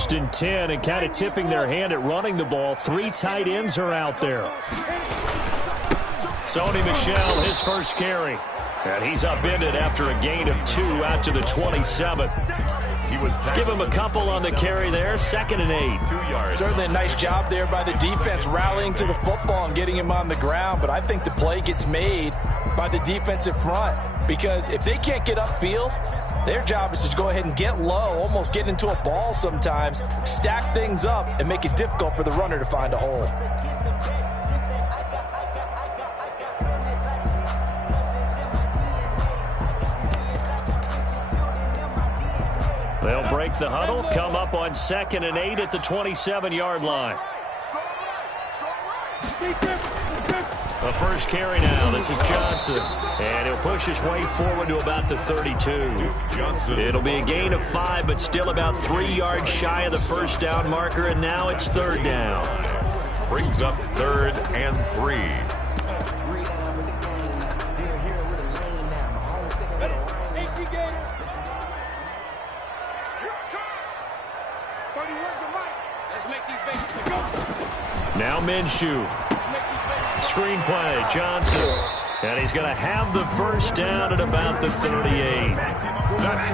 First and 10, and kind of tipping their hand at running the ball. 3 tight ends are out there. Sony Michel, his first carry. And he's upended after a gain of 2 out to the 27. Give him a couple on the carry there. 2nd and 8. 2 yards. Certainly a nice job there by the defense rallying to the football and getting him on the ground. But I think the play gets made by the defensive front, because if they can't get upfield, their job is to go ahead and get low, almost get into a ball sometimes, stack things up, and make it difficult for the runner to find a hole. They'll break the huddle, come up on 2nd and 8 at the 27-yard line. The first carry now. This is Johnson. And he'll push his way forward to about the 32. It'll be a gain of 5, but still about 3 yards shy of the first down marker, and now it's 3rd down. Brings up 3rd and 3. Now Minshew. Screen play, Johnson. And he's going to have the first down at about the 38.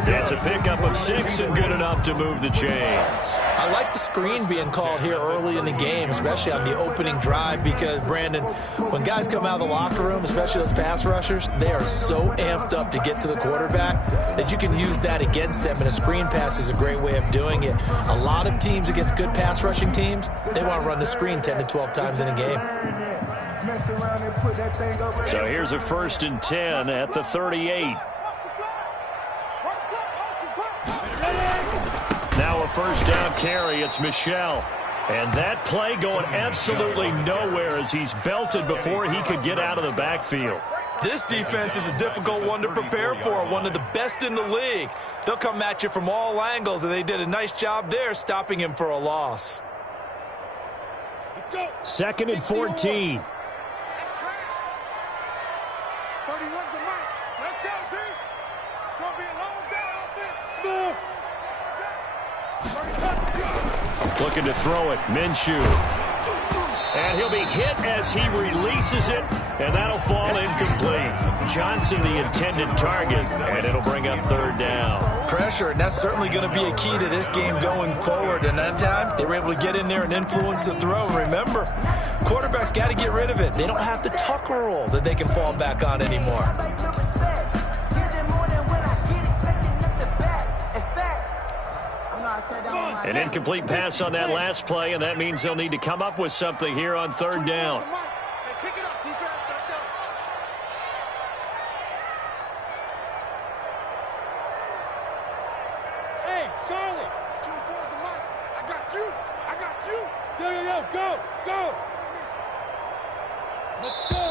It's a pickup of 6 and good enough to move the chains. I like the screen being called here early in the game, especially on the opening drive, because, Brandon, when guys come out of the locker room, especially those pass rushers, they are so amped up to get to the quarterback that you can use that against them, and a screen pass is a great way of doing it. A lot of teams against good pass rushing teams, they want to run the screen 10 to 12 times in a game. So here's a 1st and 10 at the 38. Now a first down carry. It's Michel. And that play going absolutely nowhere as he's belted before he could get out of the backfield. This defense is a difficult one to prepare for, one of the best in the league. They'll come at you from all angles, and they did a nice job there stopping him for a loss. 2nd and 14. Looking to throw it, Minshew. And he'll be hit as he releases it, and that'll fall incomplete. Johnson, the intended target, and it'll bring up 3rd down. Pressure, and that's certainly going to be a key to this game going forward. And that time, they were able to get in there and influence the throw. And remember, quarterbacks got to get rid of it. They don't have the tuck roll that they can fall back on anymore. An incomplete pass on that last play, and that means they'll need to come up with something here on 3rd down. Hey, Charlie! 24 is the mic. I got you. I got you. Yo, go, go. Let's go.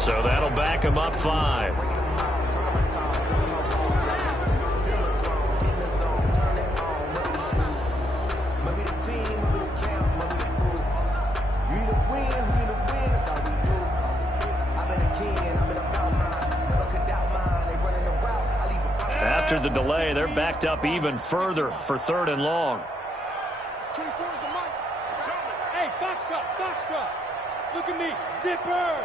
So that'll back him up 5. After the delay, they're backed up even further for 3rd and long. 24 is the mic. Hey, Foxtrot. Look at me. Zipper.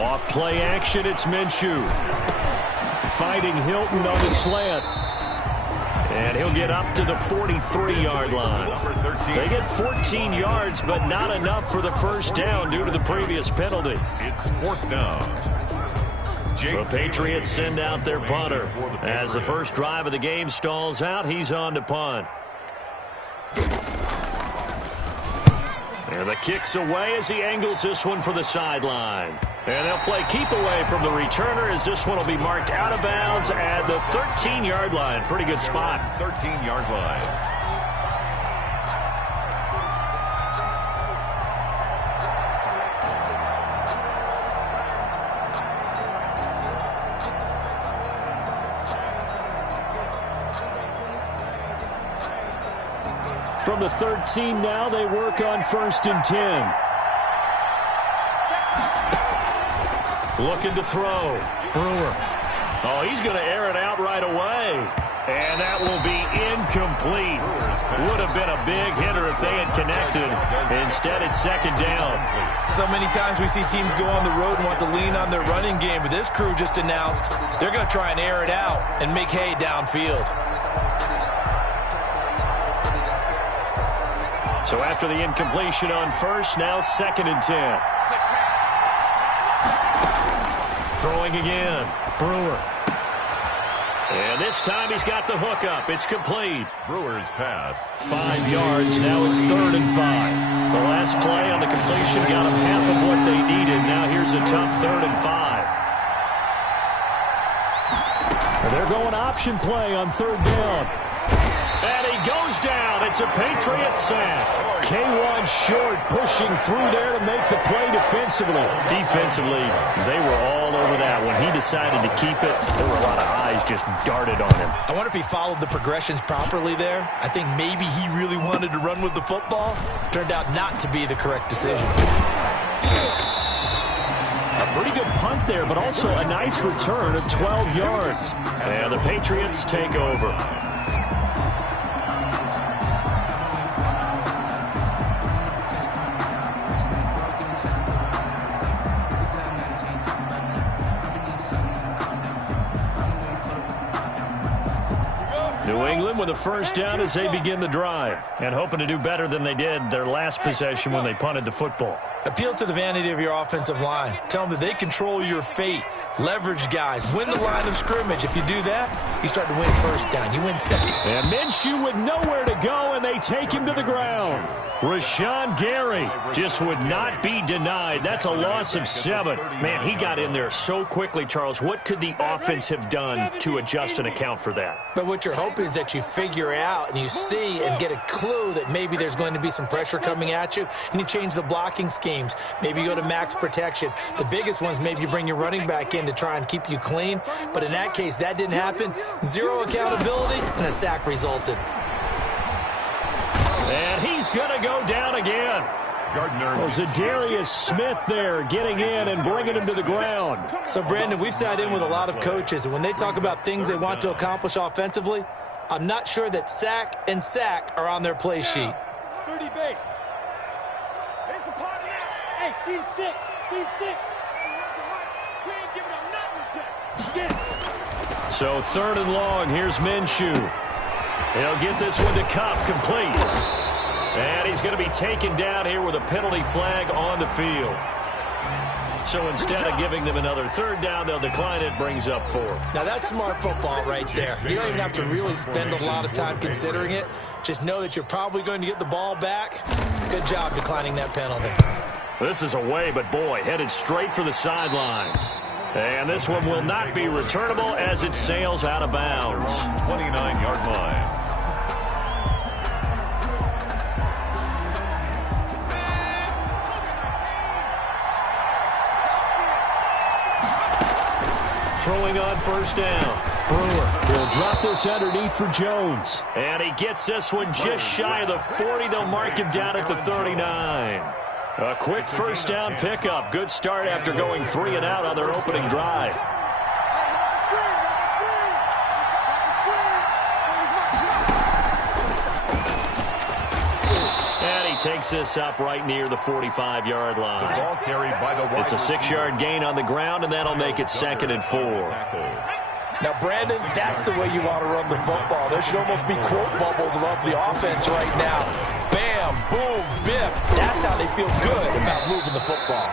Off play action, it's Minshew. Fighting Hilton on the slant. And he'll get up to the 43-yard line. They get 14 yards, but not enough for the first down due to the previous penalty. It's 4th down. The Patriots send out their punter. As the first drive of the game stalls out, he's on to punt. And the kick's away as he angles this one for the sideline. And they'll play keep away from the returner as this one will be marked out of bounds at the 13-yard line. Pretty good spot. 13-yard line. From the 13 now, they work on 1st and 10. Looking to throw. Brewer. Oh, he's going to air it out right away. And that will be incomplete. Would have been a big hitter if they had connected. Instead, it's second down. So many times we see teams go on the road and want to lean on their running game, but this crew just announced they're going to try and air it out and make hay downfield. So after the incompletion on first, now second and 10. Throwing again, Brewer. And this time he's got the hook up. It's complete. Brewer's pass. 5 yards. Now it's 3rd and 5. The last play on the completion got them half of what they needed. Now here's a tough 3rd and 5. They're going option play on 3rd down. And he goes down. It's a Patriot sack. K1 short, pushing through there to make the play defensively. Defensively, they were all over that. When he decided to keep it, there were a lot of eyes just darted on him. I wonder if he followed the progressions properly there. I think maybe he really wanted to run with the football. Turned out not to be the correct decision. A pretty good punt there, but also a nice return of 12 yards. And the Patriots take over. New England with a first down as they begin the drive, and hoping to do better than they did their last possession when they punted the football. Appeal to the vanity of your offensive line. Tell them that they control your fate. Leverage guys. Win the line of scrimmage. If you do that, you start to win first down. You win second. And Minshew with nowhere to go, and they take him to the ground. Rashawn Gary just would not be denied. That's a loss of 7. Man, he got in there so quickly, Charles. What could the offense have done to adjust and account for that? But what you're hoping is that you figure out and you see and get a clue that maybe there's going to be some pressure coming at you, and you change the blocking schemes. Maybe you go to max protection. The biggest ones, maybe you bring your running back in to try and keep you clean. But in that case, that didn't happen. 0 accountability, and a sack resulted. And he's going to go down again. Well, Zadarius Smith there getting in and bringing him to the ground. So, Brandon, we've sat in with a lot of coaches, and when they talk about things they want to accomplish offensively, I'm not sure that sack and sack are on their play sheet. 30 base. It's a party now. Hey, team 6. Team 6. We ain't giving up nothing today. So 3rd and long. Here's Minshew. He'll get this one to Cup, complete. And he's going to be taken down here with a penalty flag on the field. So instead of giving them another 3rd down, they'll decline it, brings up 4. Now, that's smart football right there. You don't even have to really spend a lot of time considering it. Just know that you're probably going to get the ball back. Good job declining that penalty. This is away, but boy, headed straight for the sidelines. And this one will not be returnable as it sails out of bounds. 29-yard line. Throwing on first down. Brewer will drop this underneath for Jones. And he gets this one just shy of the 40. They'll mark him down at the 39. A quick first down pickup. Good start after going 3 and out on their opening drive. And he takes this up right near the 45-yard line. The ball carried by the It's a 6-yard gain on the ground, and that'll make it 2nd and 4. Now, Brandon, that's the way you want to run the football. There should almost be quote bubbles above the offense right now. Bam, boom, biff. That's how they feel good about moving the football.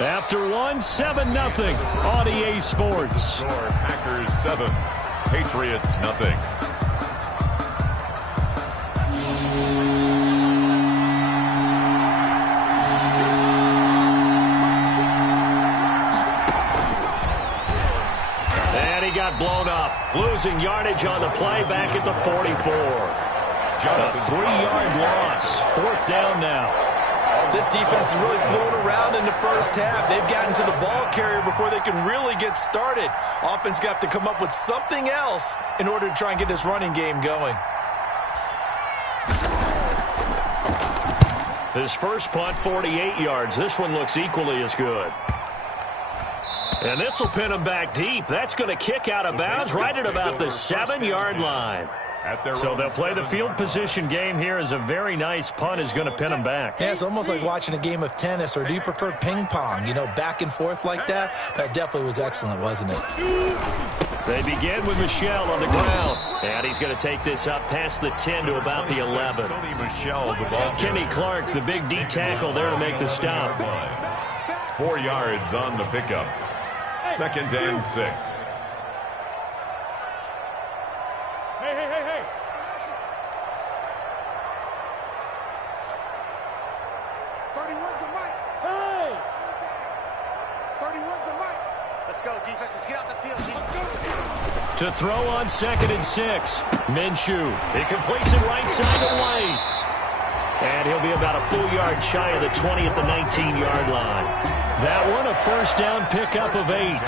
After 1, 7-0 on EA Sports. Score Packers 7, Patriots nothing. Got blown up, losing yardage on the play back at the 44. A 3-yard loss, 4th down now. This defense is really flown around in the first half. They've gotten to the ball carrier before they can really get started. Offense got to come up with something else in order to try and get this running game going. His first punt, 48 yards. This one looks equally as good. And this will pin him back deep. That's going to kick out of bounds right at about the 7-yard line. So they'll play the field position game here as a very nice punt is going to pin them back. Yeah, it's almost like watching a game of tennis, or do you prefer ping pong? You know, back and forth like that? That definitely was excellent, wasn't it? They begin with Michel on the ground. And he's going to take this up past the 10 to about the 11. Kenny Clark, the big D tackle there to make the stop. 4 yards on the pickup. 2nd and 6. Hey. 31's the mic. Hey. 31's the mic. Let's go, defense. Let's get out the field. To throw on 2nd and 6. Minshew. He completes it right side of White. And he'll be about a full yard shy of the 20 at the 19-yard line. That one, a first down pickup of 8.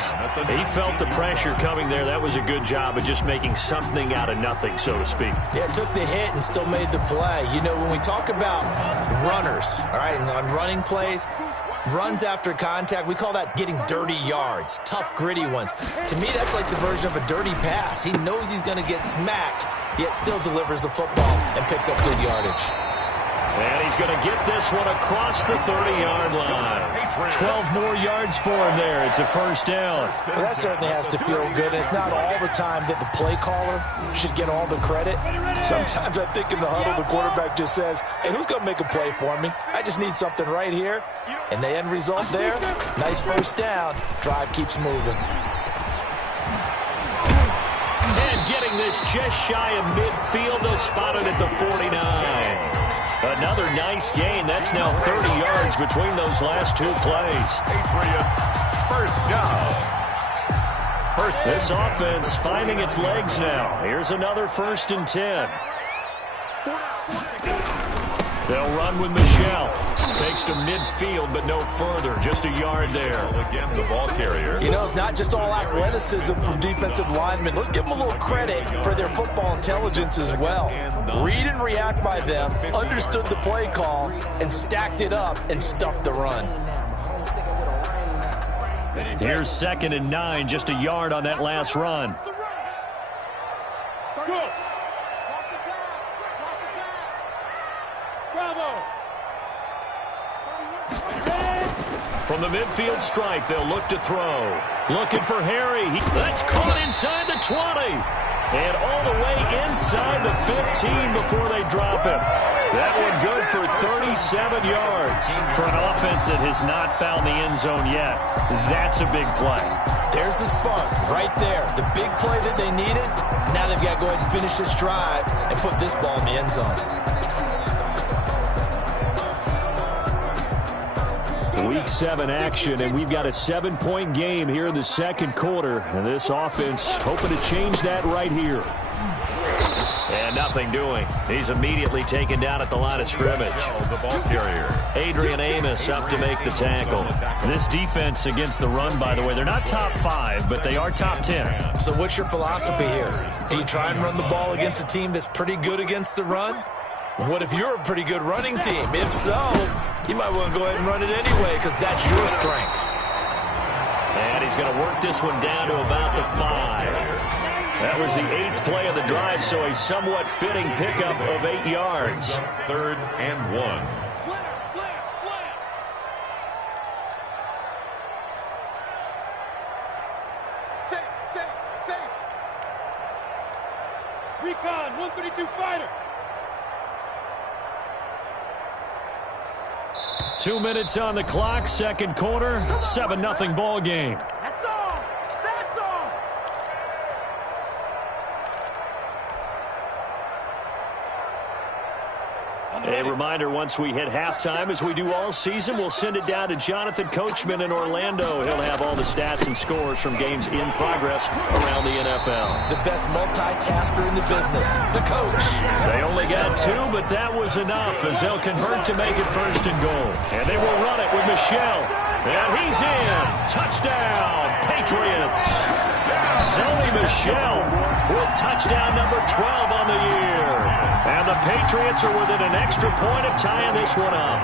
He felt the pressure coming there. That was a good job of just making something out of nothing, so to speak. Yeah, took the hit and still made the play. You know, when we talk about runners, all right, and on running plays, runs after contact, we call that getting dirty yards, tough, gritty ones. To me, that's like the version of a dirty pass. He knows he's going to get smacked, yet still delivers the football and picks up good yardage. And he's going to get this one across the 30-yard line. 12 more yards for him there. It's a first down. Well, that certainly has to feel good. It's not all the time that the play caller should get all the credit. Sometimes I think in the huddle, the quarterback just says, hey, who's going to make a play for me? I just need something right here. And the end result there, nice first down. Drive keeps moving. And getting this just shy of midfield. They'll spot it at the 49. Another nice gain. That's now 30 yards between those last two plays. Patriots, first down. This offense finding its legs now. Here's another 1st and 10. They'll run with Michel. Takes to midfield, but no further. Just a yard there. Again, the ball carrier. You know, it's not just all athleticism from defensive linemen. Let's give them a little credit for their football intelligence as well. Read and react by them, understood the play call, and stacked it up and stuffed the run. Here's 2nd and 9, just a yard on that last run. Go. From the midfield stripe, they'll look to throw. Looking for Harry. That's caught inside the 20. And all the way inside the 15 before they drop him. That one good for 37 yards. For an offense that has not found the end zone yet, that's a big play. There's the spark right there. The big play that they needed. Now they've got to go ahead and finish this drive and put this ball in the end zone. Week 7 action, and we've got a 7-point game here in the second quarter. And this offense hoping to change that right here. And nothing doing. He's immediately taken down at the line of scrimmage. The ball carrier. Adrian Amos up to make the tackle. This defense against the run, by the way, they're not top 5, but they are top 10. So what's your philosophy here? Do you try and run the ball against a team that's pretty good against the run? What if you're a pretty good running team? If so, you might want to go ahead and run it anyway because that's your strength. And he's going to work this one down to about the 5. That was the 8th play of the drive, so a somewhat fitting pickup of 8 yards. 3rd and 1. Slam. Safe. Recon, 132 fighter. 2 minutes on the clock, second quarter, 7-0 ball game. That's all. A reminder, once we hit halftime, as we do all season, we'll send it down to Jonathan Coachman in Orlando. He'll have all the stats and scores from games in progress around the NFL. The best multitasker in the business, the coach. They only got 2, but that was enough as they'll convert to make it 1st and goal. And they will run it with Michel. And he's in. Touchdown, Patriots. Sony Michel with touchdown number 12 on the year. And the Patriots are within an extra point of tying this one up.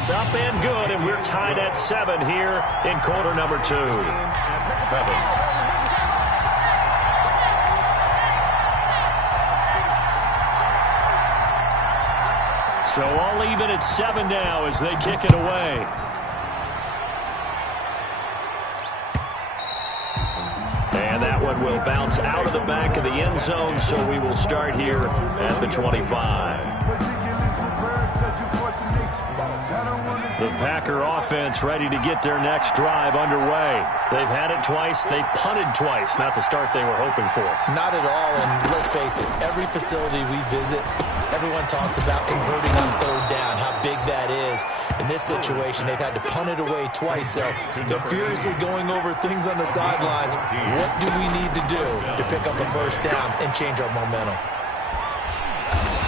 It's up and good, and we're tied at 7 here in quarter number 2. 7. So all even at 7 now as they kick it away. And that one will bounce out of the back of the end zone, so we will start here at the 25. The Packer offense ready to get their next drive underway. They've had it twice. They've punted twice. Not the start they were hoping for. Not at all, and let's face it, every facility we visit, everyone talks about converting on third down, how big that is. In this situation, they've had to punt it away twice, so they're furiously going over things on the sidelines. What do we need to do to pick up a first down and change our momentum?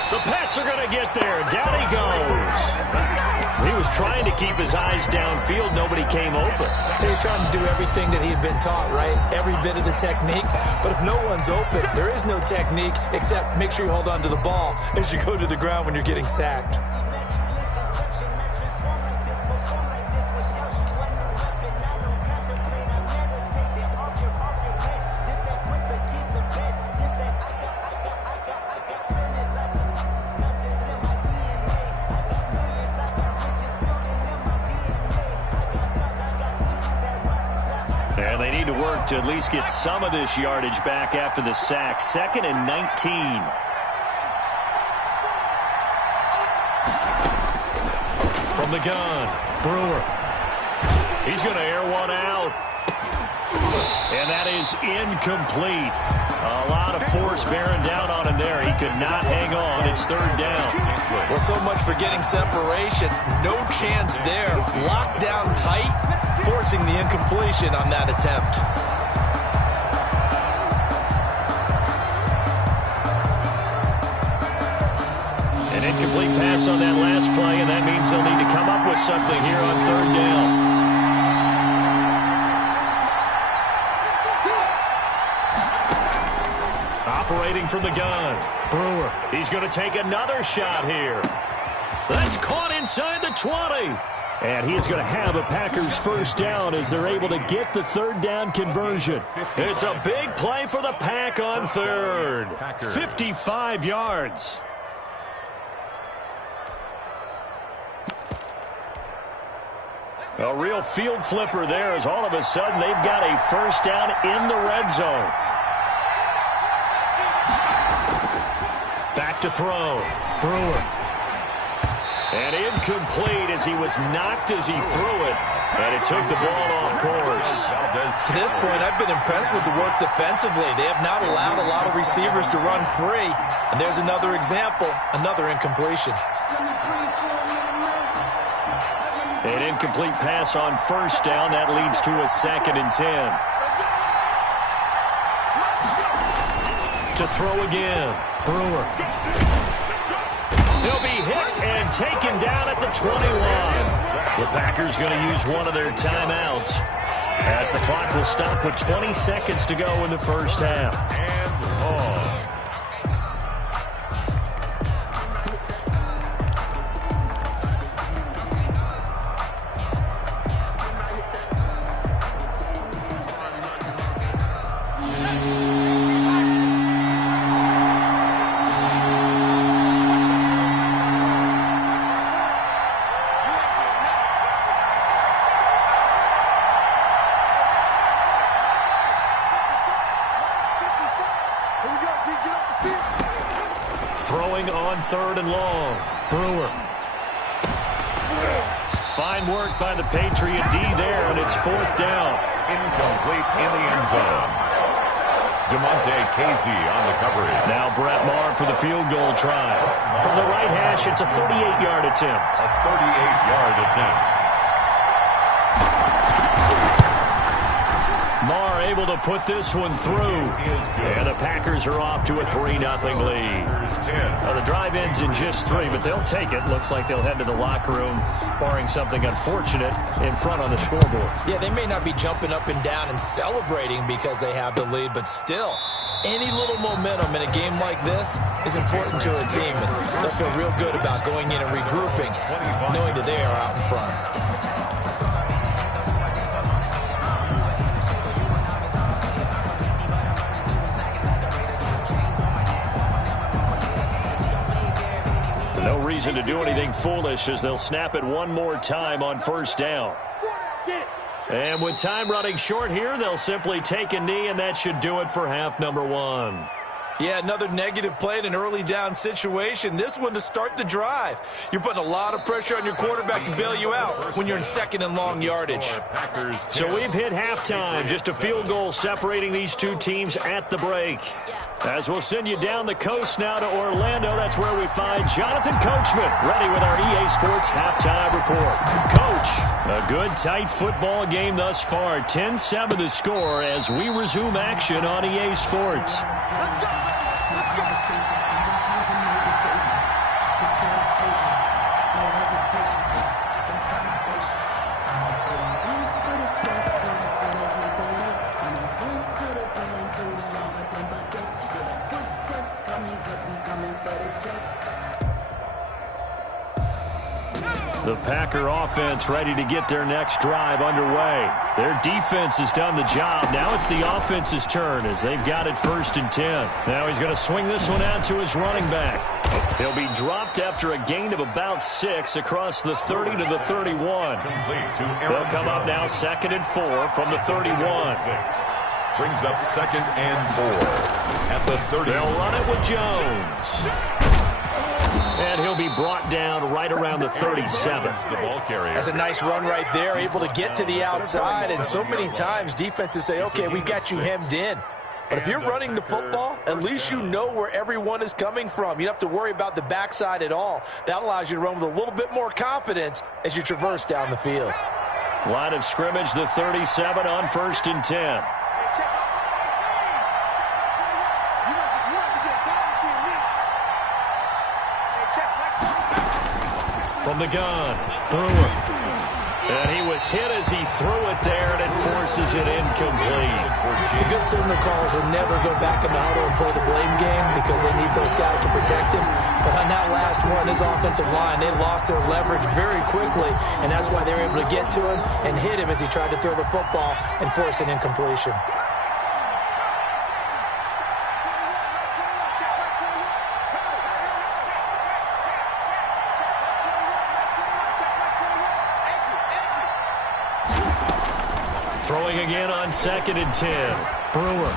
The Pats are going to get there. Down he goes. He was trying to keep his eyes downfield. Nobody came open. He was trying to do everything that he had been taught, right? Every bit of the technique. But if no one's open, there is no technique except make sure you hold on to the ball as you go to the ground when you're getting sacked. And they need to work to at least get some of this yardage back after the sack. 2nd and 19. From the gun, Brewer. He's going to air one out. And that is incomplete. A lot of force bearing down on him there. He could not hang on. It's 3rd down. Well, so much for getting separation. No chance there. Locked down tight, forcing the incompletion on that attempt. An incomplete pass on that last play, and that means they'll need to come up with something here on 3rd down. Operating from the gun, Brewer. He's going to take another shot here. That's caught inside the 20. And he's going to have a Packers first down as they're able to get the 3rd down conversion. It's a big play for the Pack on 3rd. 55 yards. A real field flipper there as all of a sudden they've got a first down in the red zone. Back to throw. Brewer. And incomplete as he was knocked as he threw it. And it took the ball off course. To this point, I've been impressed with the work defensively. They have not allowed a lot of receivers to run free. And there's another example, another incompletion. An incomplete pass on first down. That leads to a 2nd and 10. To throw again. Brewer. He'll be hit and taken down at the 21. The Packers going to use one of their timeouts as the clock will stop with 20 seconds to go in the first half. And long. Throwing on 3rd and long. Brewer. Fine work by the Patriot D there, and it's 4th down. Incomplete in the end zone. DeMonte Casey on the coverage. Now Brett Maher for the field goal try. From the right hash, it's a 38-yard attempt. A 38-yard attempt. Marr able to put this one through. And the Packers are off to a 3-0 lead. Now, the drive ends in just 3, but they'll take it. Looks like they'll head to the locker room, barring something unfortunate, in front on the scoreboard. Yeah, they may not be jumping up and down and celebrating because they have the lead, but still, any little momentum in a game like this is important to a team. And they'll feel real good about going in and regrouping, knowing that they are out in front. No reason to do anything foolish as they'll snap it one more time on first down. And with time running short here, they'll simply take a knee, and that should do it for half number 1. Yeah, another negative play in an early down situation. This one to start the drive. You're putting a lot of pressure on your quarterback to bail you out when you're in second and long yardage. So we've hit halftime. Just a field goal separating these two teams at the break. As we'll send you down the coast now to Orlando, that's where we find Jonathan Coachman, ready with our EA Sports halftime report. Coach, a good, tight football game thus far. 10-7 the score as we resume action on EA Sports. The Packer offense ready to get their next drive underway. Their defense has done the job. Now it's the offense's turn as they've got it 1st and 10. Now he's going to swing this one out to his running back. He'll be dropped after a gain of about 6 across the 30 to the 31. They'll come up now 2nd and 4 from the 31. Brings up 2nd and 4 at the 30. They'll run it with Jones. And he'll be brought down right around the 37. That's a nice run right there, able to get to the outside. And so many times defenses say, okay, we've got you hemmed in. But if you're running the football, at least you know where everyone is coming from. You don't have to worry about the backside at all. That allows you to run with a little bit more confidence as you traverse down the field. Line of scrimmage, the 37 on 1st and 10. From the gun, Brewer. And he was hit as he threw it there, and it forces it incomplete. The good signal callers will never go back in the huddle and play the blame game because they need those guys to protect him. But on that last one, his offensive line, they lost their leverage very quickly, and that's why they were able to get to him and hit him as he tried to throw the football and force an incompletion. Throwing again on 2nd and 10. Brewer.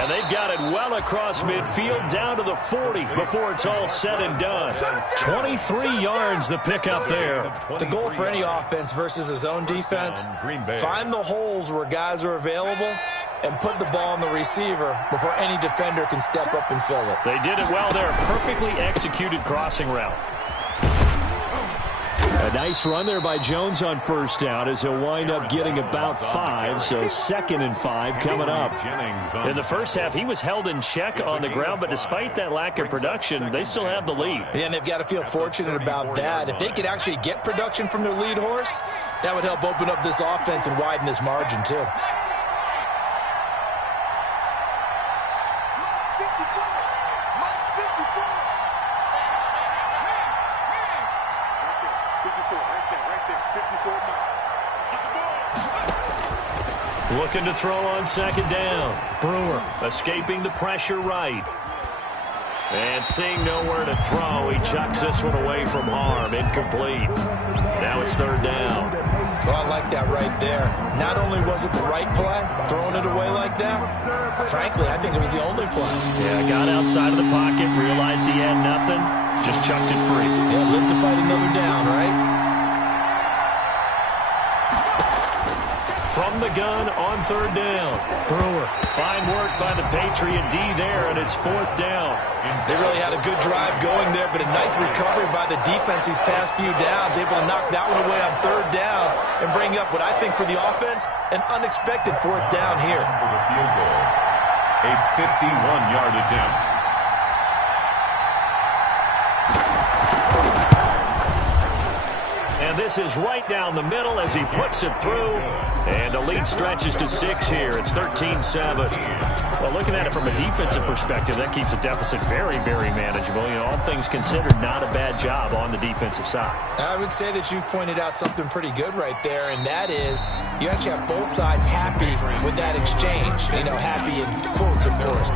And they've got it well across midfield down to the 40 before it's all said and done. 23 yards the pickup there. The goal for any offense versus his own defense, find the holes where guys are available and put the ball on the receiver before any defender can step up and fill it. They did it well there. Perfectly executed crossing route. A nice run there by Jones on 1st down as he'll wind up getting about 5, so 2nd and 5 coming up. In the first half, he was held in check on the ground, but despite that lack of production, they still have the lead. Yeah, and they've got to feel fortunate about that. If they could actually get production from their lead horse, that would help open up this offense and widen this margin too. Looking to throw on 2nd down. Brewer escaping the pressure right. And seeing nowhere to throw, he chucks this one away from harm. Incomplete. Now it's 3rd down. Well, I like that right there. Not only was it the right play, throwing it away like that, frankly, I think it was the only play. Yeah, got outside of the pocket, realized he had nothing, just chucked it free. Yeah, live to fight another down, right? from the gun on 3rd down. Brewer. Fine work by the Patriot D there, and it's 4th down. They really had a good drive going there, but a nice recovery by the defense these past few downs, able to knock that one away on 3rd down and bring up what I think for the offense, an unexpected 4th down here. For the field goal, a 51-yard attempt. And this is right down the middle as he puts it through. And the lead stretches to 6 here. It's 13-7. Well, looking at it from a defensive perspective, that keeps the deficit very, very manageable. You know, all things considered, not a bad job on the defensive side. I would say that you've pointed out something pretty good right there, and that is you actually have both sides happy with that exchange. You know, happy in quotes, of course.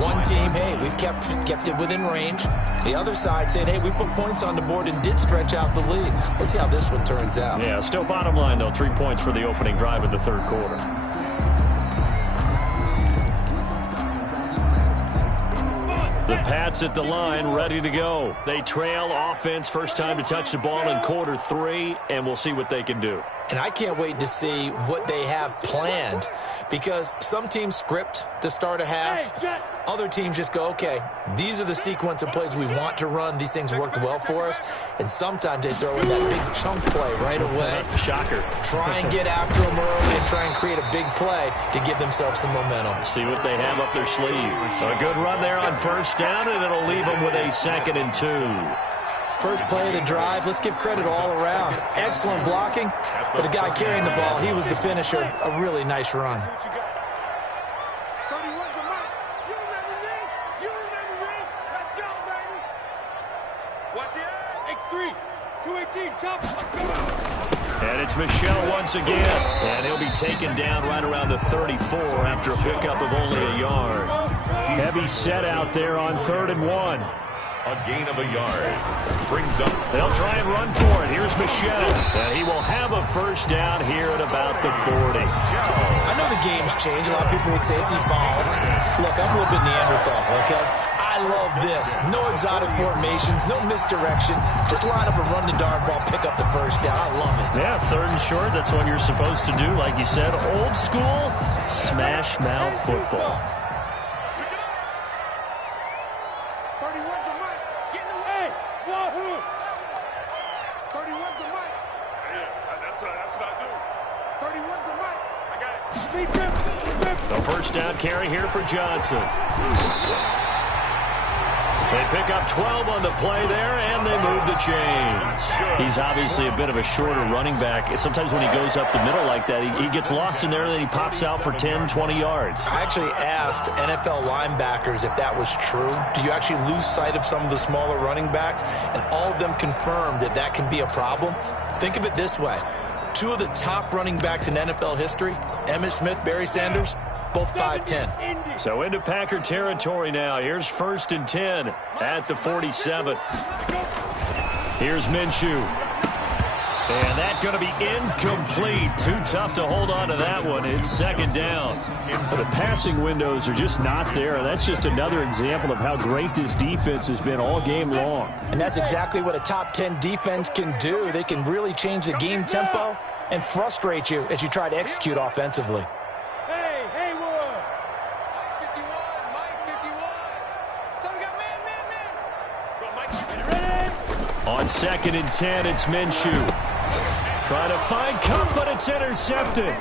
One team, hey, we've kept it within range. The other side saying, hey, we put points on the board and did stretch out the lead. Let's see how this one turns out. Yeah, still bottom line, though, 3 points for the opening drive of the 3rd quarter. The Pats at the line, ready to go. They trail offense, first time to touch the ball in quarter 3, and we'll see what they can do. And I can't wait to see what they have planned, because some teams script to start a half. Other teams just go, okay, these are the sequence of plays we want to run. These things worked well for us. And sometimes they throw in that big chunk play right away. Shocker. Try and get after them early and try and create a big play to give themselves some momentum. See what they have up their sleeve. A good run there on 1st down, and it'll leave them with a 2nd and 2. First play of the drive, let's give credit all around. Excellent blocking, but the guy carrying the ball, he was the finisher. A really nice run. And it's Michel once again, and he'll be taken down right around the 34 after a pickup of only a yard. Heavy set out there on 3rd and 1. A gain of a yard. Brings up. They'll try and run for it. Here's Michel, and he will have a 1st down here at about the 40. I know the game's changed. A lot of people would say it's evolved. Look, I'm a little bit Neanderthal, okay? I love this. No exotic formations, no misdirection. Just line up and run the darn ball, pick up the 1st down. I love it. Yeah, 3rd and short. That's what you're supposed to do. Like you said, old school smash mouth football. So 1st down carry here for Johnson. They pick up 12 on the play there, and they move the chains. He's obviously a bit of a shorter running back. Sometimes when he goes up the middle like that, he gets lost in there, and then he pops out for 10, 20 yards. I actually asked NFL linebackers if that was true. Do you actually lose sight of some of the smaller running backs? And all of them confirmed that that can be a problem. Think of it this way. 2 of the top running backs in NFL history, Emmitt Smith, Barry Sanders, both 5'10". So into Packer territory now. Here's 1st and 10 at the 47. Here's Minshew. And that's going to be incomplete. Too tough to hold on to that one. It's 2nd down. But the passing windows are just not there. That's just another example of how great this defense has been all game long. And that's exactly what a top 10 defense can do. They can really change the game tempo and frustrate you as you try to execute offensively. On 2nd and 10, it's Minshew. Trying to find Cup, but it's intercepted.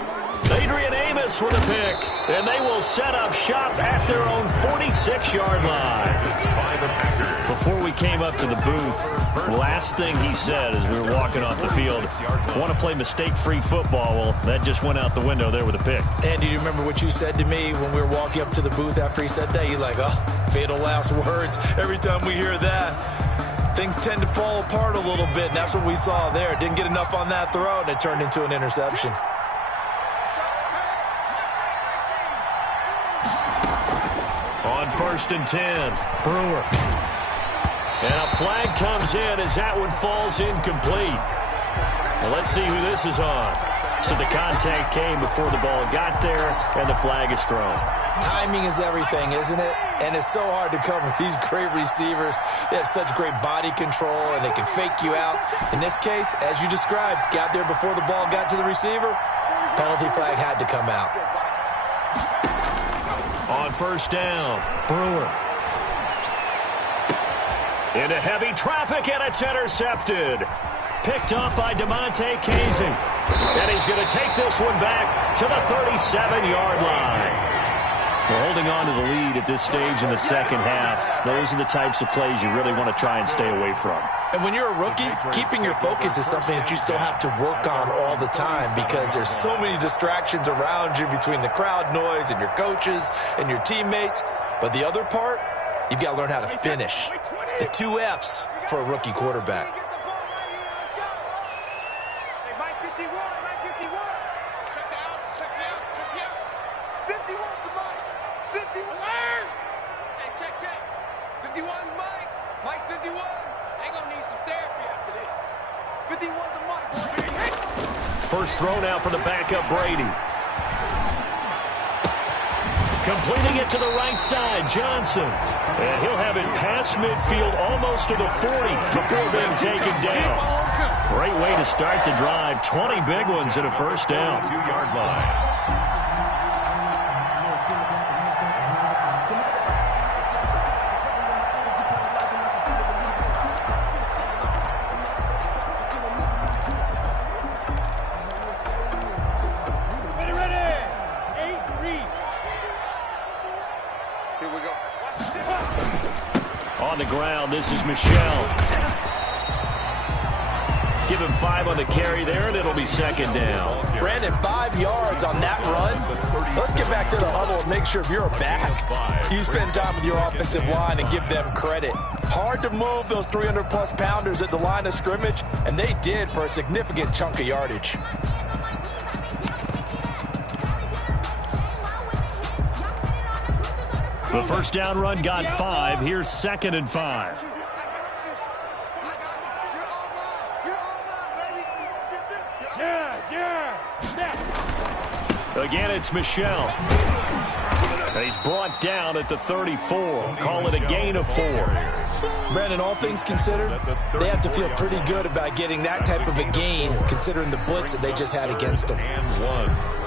Adrian Amos with a pick, and they will set up shop at their own 46-yard line. Before we came up to the booth, last thing he said as we were walking off the field, want to play mistake-free football. Well, that just went out the window there with a pick. And do you remember what you said to me when we were walking up to the booth after he said that? You're like, oh, fatal last words. Every time we hear that, things tend to fall apart a little bit, and that's what we saw there. Didn't get enough on that throw, and it turned into an interception. On 1st and 10, Brewer. And a flag comes in as that one falls incomplete. Well, let's see who this is on. So the contact came before the ball got there, and the flag is thrown. Timing is everything, isn't it? And it's so hard to cover these great receivers. They have such great body control, and they can fake you out. In this case, as you described, got there before the ball got to the receiver. Penalty flag had to come out. On first down, Brewer. Into heavy traffic, and it's intercepted. Picked up by JAYTIME26's. And he's going to take this one back to the 37-yard line. We're holding on to the lead at this stage in the second half. Those are the types of plays you really want to try and stay away from. And when you're a rookie, keeping your focus is something that you still have to work on all the time because there's so many distractions around you between the crowd noise and your coaches and your teammates. But the other part, you've got to learn how to finish. It's the 2 F's for a rookie quarterback. First throw now for the backup Brady. Completing it to the right side, Johnson. And he'll have it past midfield almost to the 40 before being taken down. Great way to start the drive. 20 big ones and a first down. 2-yard line. On the ground, this is Michelle. Give him 5 on the carry there, and it'll be second down. Brandon, 5 yards on that run. Let's get back to the huddle and make sure if you're back, you spend time with your offensive line and give them credit. Hard to move those 300-plus pounders at the line of scrimmage, and they did for a significant chunk of yardage. The first down run got 5. Here's 2nd and 5. Again, it's Michelle. And he's brought down at the 34. Call it a gain of 4. Brandon, all things considered, they have to feel pretty good about getting that type of a gain, considering the blitz that they just had against them. And 1.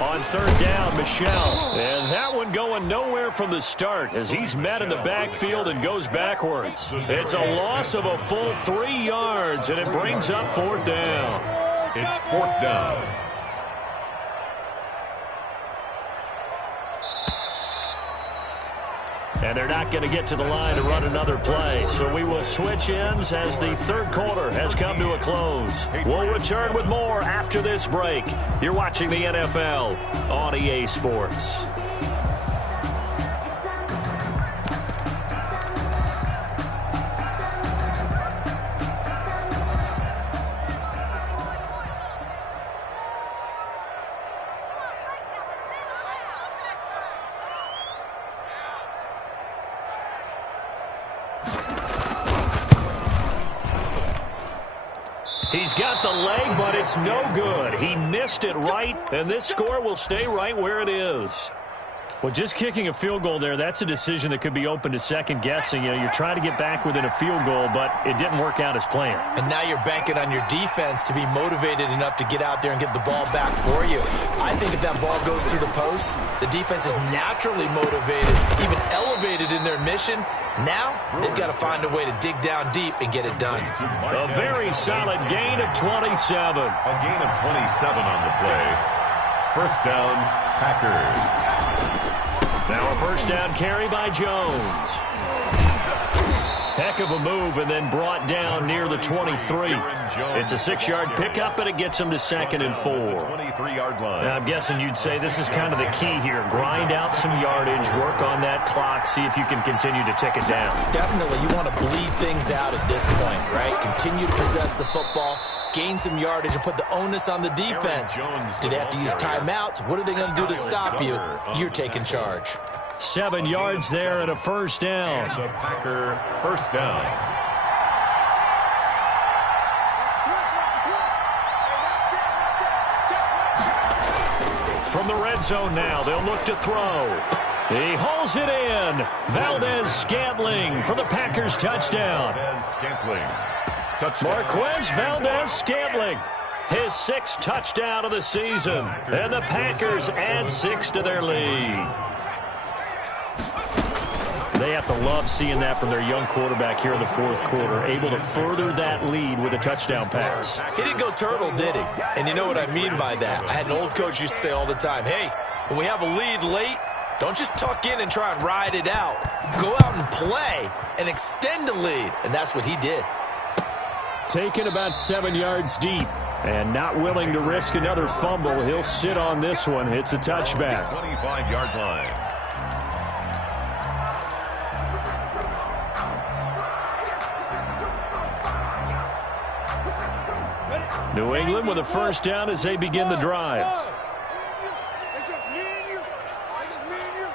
On third down, Michelle. And that one going nowhere from the start as he's met in the backfield and goes backwards. It's a loss of a full 3 yards, and it brings up 4th down. It's 4th down. And they're not going to get to the line to run another play. So we will switch ends as the third quarter has come to a close. We'll return with more after this break. You're watching the NFL on EA Sports. He's got the leg, but it's no good. He missed it right, and this score will stay right where it is. Well, just kicking a field goal there, that's a decision that could be open to second guessing. You know, you're trying to get back within a field goal, but it didn't work out as planned. And now you're banking on your defense to be motivated enough to get out there and get the ball back for you. I think if that ball goes through the post, the defense is naturally motivated, even elevated in their mission. Now they've got to find a way to dig down deep and get it done. A very solid gain of 27. A gain of 27 on the play. First down, Packers. Now a first down carry by Jones. Heck of a move, and then brought down near the 23. It's a 6-yard pickup, and it gets him to 2nd and 4. 23-yard line. Now, I'm guessing you'd say this is kind of the key here. Grind out some yardage, work on that clock, see if you can continue to tick it down. Definitely, you want to bleed things out at this point, right? Continue to possess the football, gain some yardage, and put the onus on the defense. Do they have to use timeouts? What are they going to do to stop you? You're taking charge. 7 yards there and a first down. And the Packer first down. From the red zone now, they'll look to throw. He hauls it in. Valdez-Scantling for the Packers touchdown. Marquez Valdez-Scantling, his 6th touchdown of the season. And the Packers add 6 to their lead. They have to love seeing that from their young quarterback here in the 4th quarter, able to further that lead with a touchdown pass. He didn't go turtle, did he? And you know what I mean by that. I had an old coach used to say all the time, hey, when we have a lead late, don't just tuck in and try and ride it out. Go out and play and extend the lead. And that's what he did. Taken about 7 yards deep and not willing to risk another fumble. He'll sit on this one. It's a touchback. 25-yard line. New England with a first down as they begin the drive. It's just me and you. It's just me and you.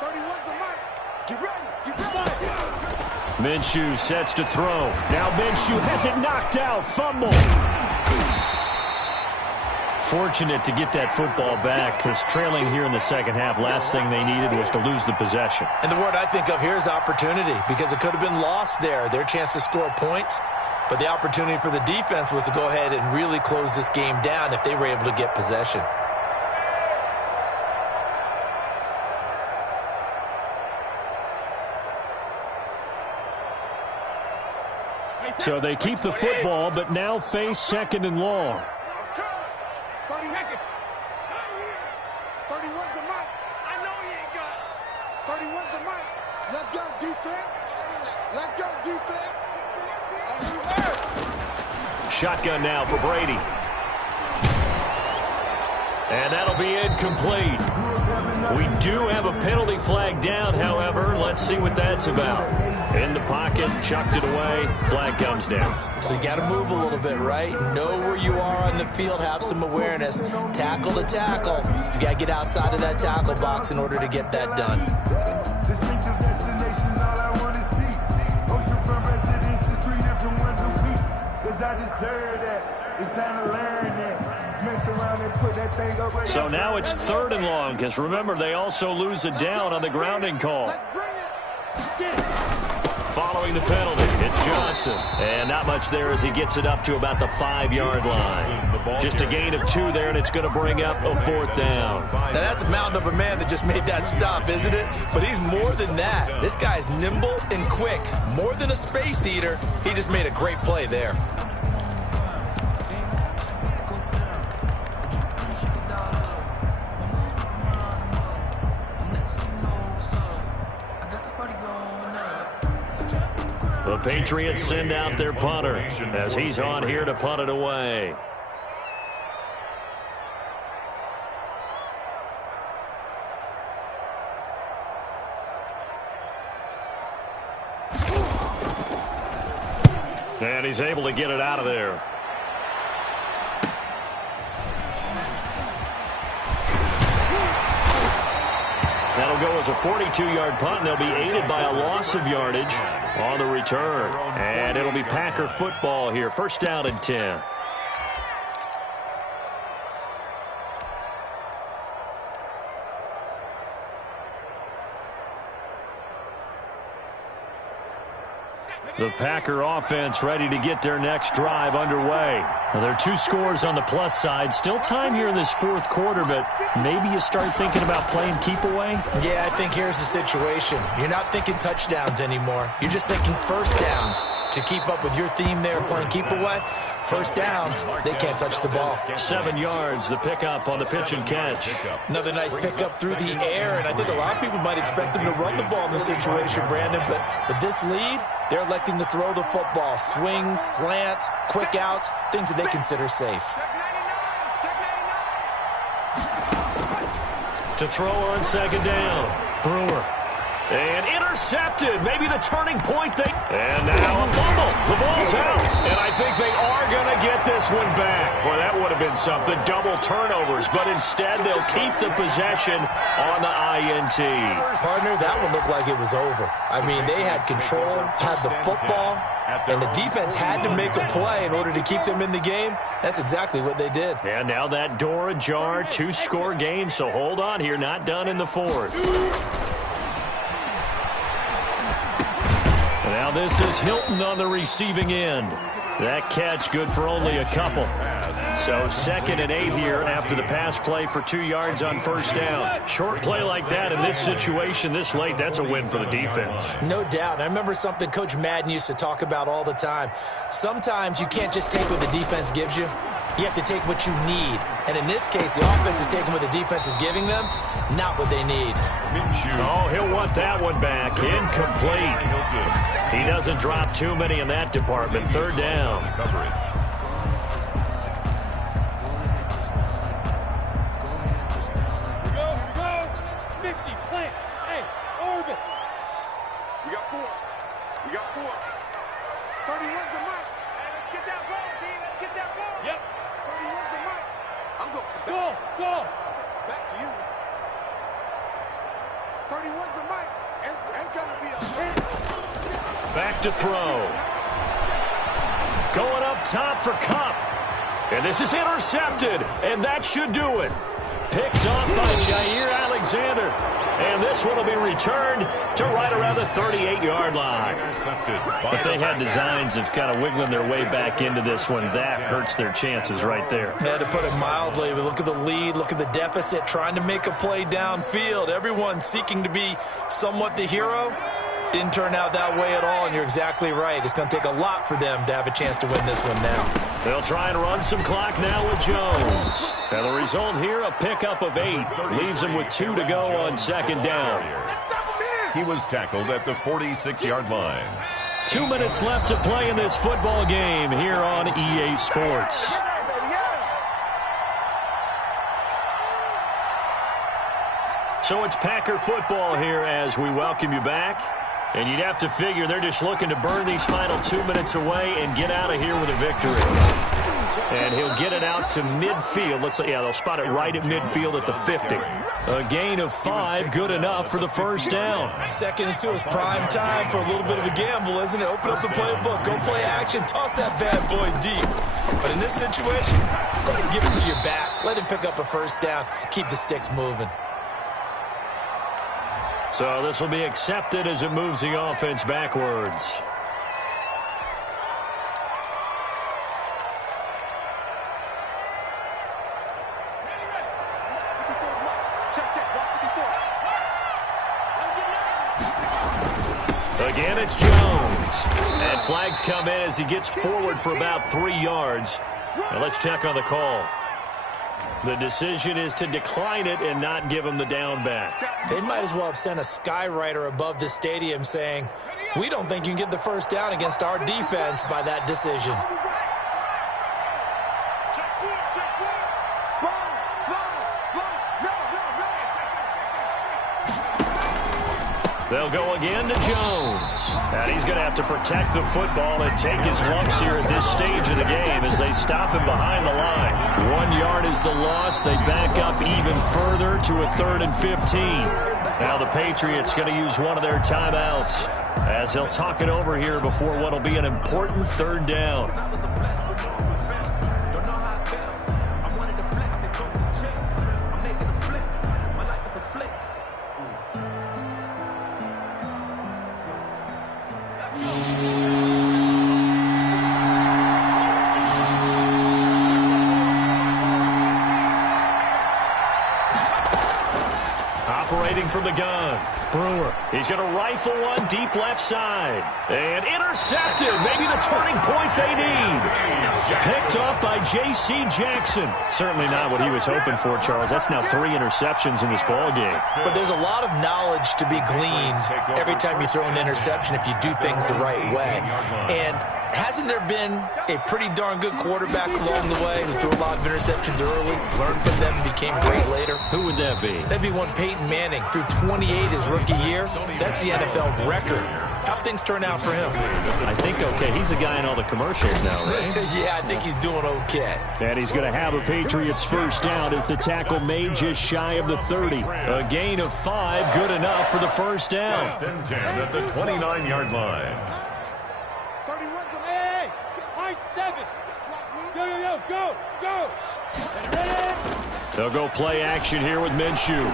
31's the mic. Get ready. Get ready. Minshew sets to throw. Now Minshew has it knocked out. Fumble. Fortunate to get that football back because trailing here in the second half, last thing they needed was to lose the possession. And the word I think of here is opportunity because it could have been lost there. Their chance to score points. But the opportunity for the defense was to go ahead and really close this game down if they were able to get possession. So they keep the football, but now face 2nd and long. 31's the mic. I know he ain't got it. 31's the mic. Let's go, defense. Let's go, defense. Shotgun now for Brady. And that'll be incomplete. We do have a penalty flag down, however. Let's see what that's about. In the pocket, chucked it away, flag comes down. So you got to move a little bit, right? Know where you are on the field, have some awareness. Tackle to tackle. You got to get outside of that tackle box in order to get that done. So now it's 3rd and long because remember they also lose a down on the grounding call. Following the penalty, it's Johnson. And not much there as he gets it up to about the 5-yard line. Just a gain of 2 there, and it's going to bring up a 4th down. Now that's a mountain of a man that just made that stop, isn't it? But he's more than that. This guy's nimble and quick. More than a space eater. He just made a great play there. The Patriots send out their punter as he's on here to punt it away. And he's able to get it out of there. That'll go as a 42-yard punt, and they'll be aided by a loss of yardage on the return. And it'll be Packer football here. First down and 10. The Packer offense ready to get their next drive underway. Now, there are 2 scores on the plus side. Still time here in this 4th quarter, but maybe you start thinking about playing keep away? Yeah, I think here's the situation. You're not thinking touchdowns anymore. You're just thinking first downs. to keep up with your theme there, playing keep away. First downs, they can't touch the ball. 7 yards, the pickup on the pitch and catch. Another nice pickup through the air, and I think a lot of people might expect them to run the ball in this situation, Brandon, but with this lead, they're electing to throw the football. Swings, slants, quick outs, things that they consider safe. To throw on second down, Brewer. And intercepted, maybe the turning point. And now a fumble. The ball's out. And I think they are going to get this one back. Well, that would have been something, double turnovers. But instead, they'll keep the possession on the INT. Partner, that one looked like it was over. I mean, they had control, had the football, and the defense had to make a play in order to keep them in the game. That's exactly what they did. And now that door ajar, 2-score game. So hold on here, not done in the fourth. Now this is Hilton on the receiving end. That catch good for only a couple. So 2nd and 8 here after the pass play for 2 yards on first down. Short play like that in this situation this late, that's a win for the defense. No doubt. I remember something Coach Madden used to talk about all the time. Sometimes you can't just take what the defense gives you. You have to take what you need. And in this case, the offense is taking what the defense is giving them, not what they need. Oh, he'll want that one back. Incomplete. He doesn't drop too many in that department. 3rd down. Here we go. Nifty, plant. Hey, orbit. We got 4. 31's the mic. Hey, let's get that ball, D. Let's get that ball. Yep. 31's the mic. I'm going. Go. Back to you. 31's the mic. It's going to be a... Back to throw. Going up top for Kupp. And this is intercepted. And that should do it. Picked off by Jair Alexander. And this one will be returned to right around the 38-yard line. If they had designs of kind of wiggling their way back into this one, that hurts their chances right there. Had to put it mildly. But look at the lead, look at the deficit, trying to make a play downfield. Everyone seeking to be somewhat the hero. Didn't turn out that way at all, and you're exactly right. It's going to take a lot for them to have a chance to win this one now. They'll try and run some clock now with Jones. And the result here, a pickup of 8. Leaves him with 2 to go on second down. He was tackled at the 46-yard line. 2 minutes left to play in this football game here on EA Sports. So it's Packer football here as we welcome you back. And you'd have to figure they're just looking to burn these final 2 minutes away and get out of here with a victory. And he'll get it out to midfield. Let's say, yeah, they'll spot it right at midfield at the 50. A gain of 5, good enough for the first down. 2nd and 2 is prime time for a little bit of a gamble, isn't it? Open up the playbook, go play action, toss that bad boy deep. But in this situation, go ahead and give it to your back. Let him pick up a first down. Keep the sticks moving. So this will be accepted as it moves the offense backwards. Again, it's Jones. And flags come in as he gets forward for about 3 yards. Now let's check on the call. The decision is to decline it and not give him the down back. They might as well have sent a skywriter above the stadium saying, we don't think you can get the first down against our defense by that decision. They'll go again to Jones. And he's going to have to protect the football and take his lumps here at this stage of the game as they stop him behind the line. 1 yard is the loss. They back up even further to a 3rd and 15. Now the Patriots going to use one of their timeouts as they'll talk it over here before what will be an important 3rd down. operating from the gun. Brewer, he's going to rifle one deep left side. And intercepted. Maybe the turning point they need. Picked off by J.C. Jackson. Certainly not what he was hoping for, Charles. That's now 3 interceptions in this ballgame. But there's a lot of knowledge to be gleaned every time you throw an interception if you do things the right way. And hasn't there been a pretty darn good quarterback along the way who threw a lot of interceptions early, learned from them, and became great later? Who would that be? That'd be one Peyton Manning. Threw 28 his rookie year. That's the NFL record. How'd things turn out for him? I think okay. He's a guy in all the commercials now, right? Yeah, I think he's doing okay. And he's going to have a Patriots first down as the tackle made just shy of the 30. A gain of 5, good enough for the first down. First and 10 at the 29-yard line. 31's the hey, high 7. Yo, go, go. Ready? They'll go play action here with Minshew.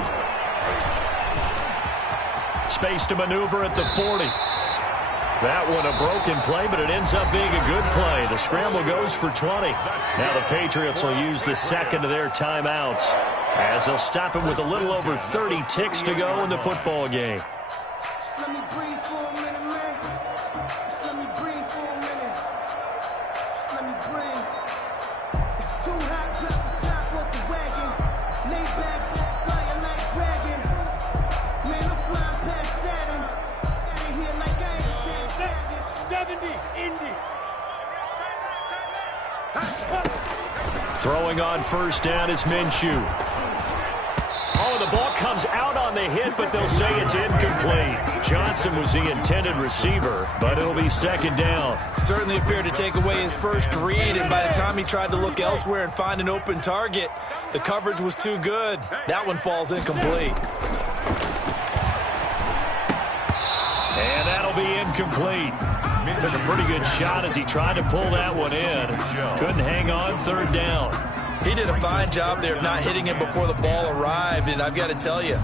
Space to maneuver at the 40. That one a broken play, but it ends up being a good play. The scramble goes for 20. Now the Patriots will use the second of their timeouts as they'll stop him with a little over 30 ticks to go in the football game. Let me breathe for a minute, man. Just let me breathe for a minute. Just let me breathe. It's too hot, drop the top off the wagon. Lay back, flying like dragon. Man, I'm flying past Saturn. Out of here like I ain't past Saturn. 70, Indy. Throwing on first down is Minshew. Oh, the ball comes out on the hit, but they'll say it's incomplete. Johnson was the intended receiver, but it'll be second down. Certainly appeared to take away his first read, and by the time he tried to look elsewhere and find an open target, the coverage was too good. That one falls incomplete. And that'll be incomplete. Took a pretty good shot as he tried to pull that one in. Couldn't hang on third down. He did a fine job there of not hitting him before the ball arrived, and I've got to tell you,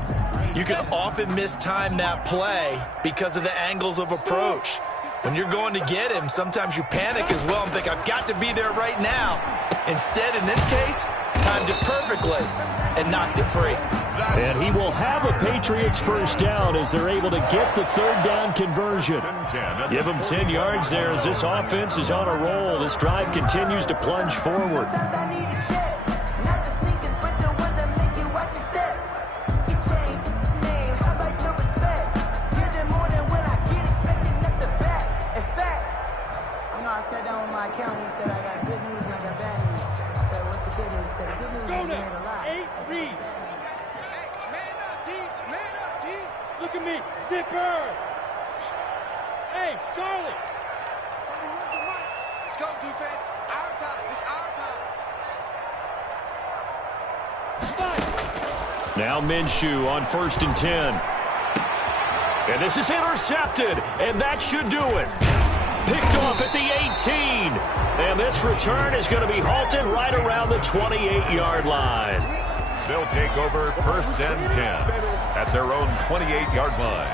you can often mistime that play because of the angles of approach. When you're going to get him, sometimes you panic as well and think, I've got to be there right now. Instead, in this case, timed it perfectly and knocked it free. And he will have a Patriots first down as they're able to get the third down conversion. Give him 10 yards there as this offense is on a roll. This drive continues to plunge forward. I sat down with my accountant. He said, I got good news and I got bad news. I said, what's the good news? He said, the good news is you made a lot. 8 read. Man up, D. Man up, D. Look at me. Zipper. Hey, Charlie. 31's the mic. Let's go, defense. Our time. It's our time. Now Minshew on first and 10. And this is intercepted, and that should do it. Picked off at the 18. And this return is going to be halted right around the 28-yard line. They'll take over first and 10 at their own 28-yard line.